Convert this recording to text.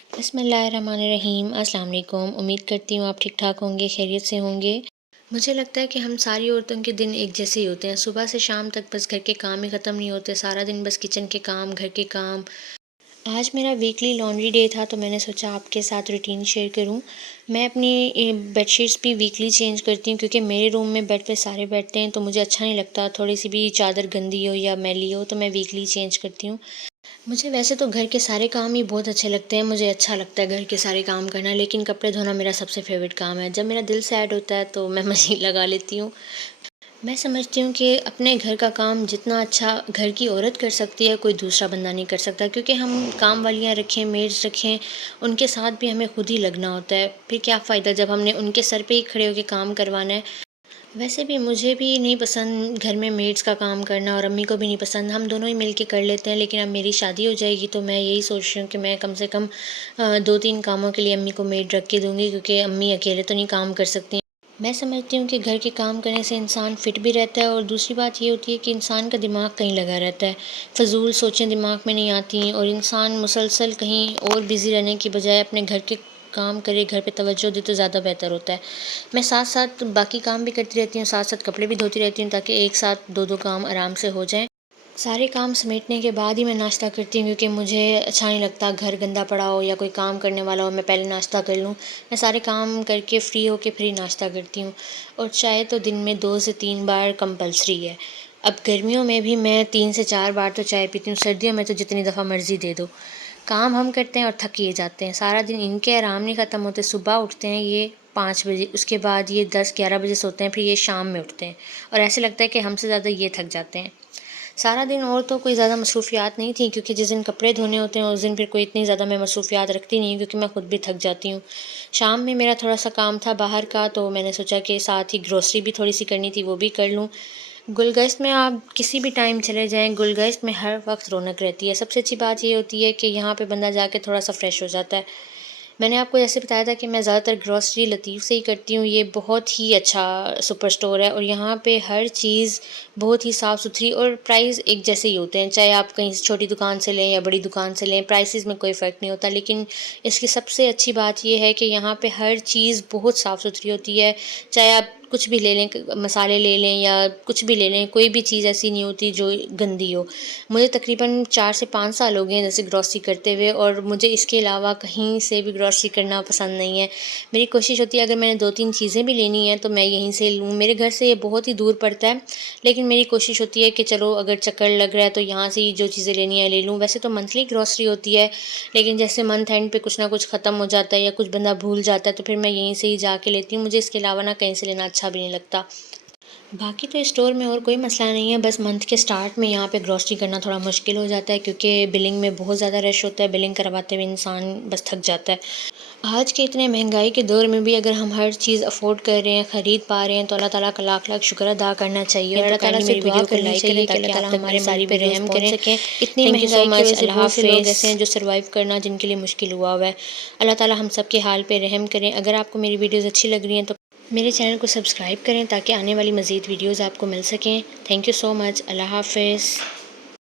بسم اللہ الرحمن الرحیم۔ السلام علیکم۔ امید کرتی ہوں آپ ٹھیک ٹھاک ہوں گے، خیریت سے ہوں گے۔ مجھے لگتا ہے کہ ہم ساری عورتوں کے دن ایک جیسے ہی ہوتے ہیں، صبح سے شام تک بس گھر کے کام ہی ختم نہیں ہوتے، سارا دن بس کچن کے کام، گھر کے کام۔ آج میرا ویکلی لانڈری ڈے تھا تو میں نے سوچا آپ کے ساتھ روٹین شیئر کروں۔ میں اپنی بیڈ شیٹس بھی ویکلی چینج کرتی ہوں کیونکہ میرے روم میں بیڈ پہ سارے بیٹھتے ہیں تو مجھے اچھا نہیں لگتا، تھوڑی سی بھی چادر گندی ہو یا میلی ہو تو میں ویکلی چینج کرتی ہوں۔ مجھے ویسے تو گھر کے سارے کام ہی بہت اچھے لگتے ہیں، مجھے اچھا لگتا ہے گھر کے سارے کام کرنا، لیکن کپڑے دھونا میرا سب سے فیوریٹ کام ہے۔ جب میرا دل سیڈ ہوتا ہے تو میں مشین لگا لیتی ہوں۔ میں سمجھتی ہوں کہ اپنے گھر کا کام جتنا اچھا گھر کی عورت کر سکتی ہے کوئی دوسرا بندہ نہیں کر سکتا، کیونکہ ہم کام والیاں رکھیں، میڈس رکھیں، ان کے ساتھ بھی ہمیں خود ہی لگنا ہوتا ہے، پھر کیا فائدہ جب ہم نے ان کے سر پہ ہی کھڑے ہو کے کام کروانا ہے۔ ویسے بھی مجھے بھی نہیں پسند گھر میں میڈس کا کام کرنا اور امی کو بھی نہیں پسند، ہم دونوں ہی مل کے کر لیتے ہیں، لیکن اب میری شادی ہو جائے گی تو میں یہی سوچ رہی ہوں کہ میں کم سے کم 2-3 کاموں کے لیے امی کو میڈ رکھ کے دوں گی، کیونکہ امی اکیلے تو نہیں کام کر سکتی۔ میں سمجھتی ہوں کہ گھر کے کام کرنے سے انسان فٹ بھی رہتا ہے، اور دوسری بات یہ ہوتی ہے کہ انسان کا دماغ کہیں لگا رہتا ہے، فضول سوچیں دماغ میں نہیں آتی، اور انسان مسلسل کہیں اور بزی رہنے کی بجائے اپنے گھر کے کام کرے، گھر پہ توجہ دے تو زیادہ بہتر ہوتا ہے۔ میں ساتھ ساتھ باقی کام بھی کرتی رہتی ہوں، ساتھ ساتھ کپڑے بھی دھوتی رہتی ہوں تاکہ ایک ساتھ دو کام آرام سے ہو جائیں۔ سارے کام سمیٹنے کے بعد ہی میں ناشتہ کرتی ہوں، کیونکہ مجھے اچھا نہیں لگتا گھر گندا پڑا ہو یا کوئی کام کرنے والا ہو میں پہلے ناشتہ کر لوں۔ میں سارے کام کر کے فری ہو کے پھر ہی ناشتہ کرتی ہوں، اور چائے تو دن میں 2 سے 3 بار کمپلسری ہے۔ اب گرمیوں میں بھی میں 3 سے 4 بار تو چائے پیتی ہوں، سردیوں میں تو جتنی دفعہ مرضی دے دو۔ کام ہم کرتے ہیں اور تھکیے جاتے ہیں، سارا دن ان کے آرام نہیں ختم ہوتے۔ صبح اٹھتے ہیں یہ 5 بجے، اس کے بعد یہ 10-11 بجے سوتے ہیں، پھر یہ شام میں اٹھتے ہیں، اور ایسے لگتا ہے کہ ہم سے زیادہ یہ تھک جاتے ہیں۔ سارا دن اور تو کوئی زیادہ مصروفیات نہیں تھیں، کیونکہ جس دن کپڑے دھونے ہوتے ہیں اس دن پھر کوئی اتنی زیادہ میں مصروفیات رکھتی نہیں ہوں، کیونکہ میں خود بھی تھک جاتی ہوں۔ شام میں میرا تھوڑا سا کام تھا باہر کا، تو میں نے سوچا کہ ساتھ ہی گروسری بھی تھوڑی سی کرنی تھی، وہ بھی کر لوں۔ گلگشت میں آپ کسی بھی ٹائم چلے جائیں، گلگشت میں ہر وقت رونق رہتی ہے۔ سب سے اچھی بات یہ ہوتی ہے کہ یہاں پہ بندہ جا کے تھوڑا سا فریش ہو جاتا ہے۔ میں نے آپ کو جیسے بتایا تھا کہ میں زیادہ تر گروسری لطیف سے ہی کرتی ہوں، یہ بہت ہی اچھا سپر اسٹور ہے، اور یہاں پہ ہر چیز بہت ہی صاف ستھری، اور پرائز ایک جیسے ہی ہوتے ہیں، چاہے آپ کہیں چھوٹی دکان سے لیں یا بڑی دکان سے لیں، پرائسز میں کوئی فرق نہیں ہوتا۔ لیکن اس کی سب سے اچھی بات یہ ہے کہ یہاں پہ ہر چیز بہت صاف ستھری ہوتی ہے، چاہے آپ کچھ بھی لے لیں، مسالے لے لیں یا کچھ بھی لے لیں، کوئی بھی چیز ایسی نہیں ہوتی جو گندی ہو۔ مجھے تقریباً 4 سے 5 سال ہو گئے ہیں جیسے گروسری کرتے ہوئے، اور مجھے اس کے علاوہ کہیں سے بھی گروسری کرنا پسند نہیں ہے۔ میری کوشش ہوتی ہے اگر میں نے 2-3 چیزیں بھی لینی ہیں تو میں یہیں سے لوں۔ میرے گھر سے یہ بہت ہی دور پڑتا ہے، لیکن میری کوشش ہوتی ہے کہ چلو اگر چکر لگ رہا ہے تو یہاں سے ہی جو چیزیں لینی ہیں لے لوں۔ ویسے تو منتھلی گروسری ہوتی ہے، لیکن جیسے منتھ اینڈ پہ کچھ نہ کچھ ختم ہو جاتا ہے یا کچھ بندہ بھول جاتا ہے تو پھر میں یہیں سے ہی جا کے لیتی ہوں، مجھے اس کے علاوہ نہ کہیں سے لینا اچھا بھی نہیں لگتا۔ باقی تو اسٹور میں اور کوئی مسئلہ نہیں ہے، بس منتھ کے سٹارٹ میں یہاں پہ گروسری کرنا تھوڑا مشکل ہو جاتا ہے، کیونکہ بلنگ میں بہت زیادہ رش ہوتا ہے، بلنگ کرواتے ہوئے انسان بس تھک جاتا ہے۔ آج کے اتنے مہنگائی کے دور میں بھی اگر ہم ہر چیز افورڈ کر رہے ہیں، خرید پا رہے ہیں، تو اللہ تعالیٰ کا لاکھ لاکھ شکر ادا کرنا چاہیے، اور اللہ تعالیٰ سے دعا کرنی چاہیے کہ اللہ تعالیٰ ہمارے ساری پہ رحم کریں۔ اتنی مہنگائی کی وجہ سے بہت سے لوگ ایسے ہیں جو سروائیو کرنا جن کے لیے مشکل ہوا ہے۔ اللہ تعالیٰ ہم سب کے حال پہ رحم کریں۔ اگر آپ کو میری ویڈیوز اچھی لگ رہی ہیں تو میرے چینل کو سبسکرائب کریں تاکہ آنے والی مزید ویڈیوز آپ کو مل سکیں۔ تھینک یو سو مچ۔ اللہ حافظ۔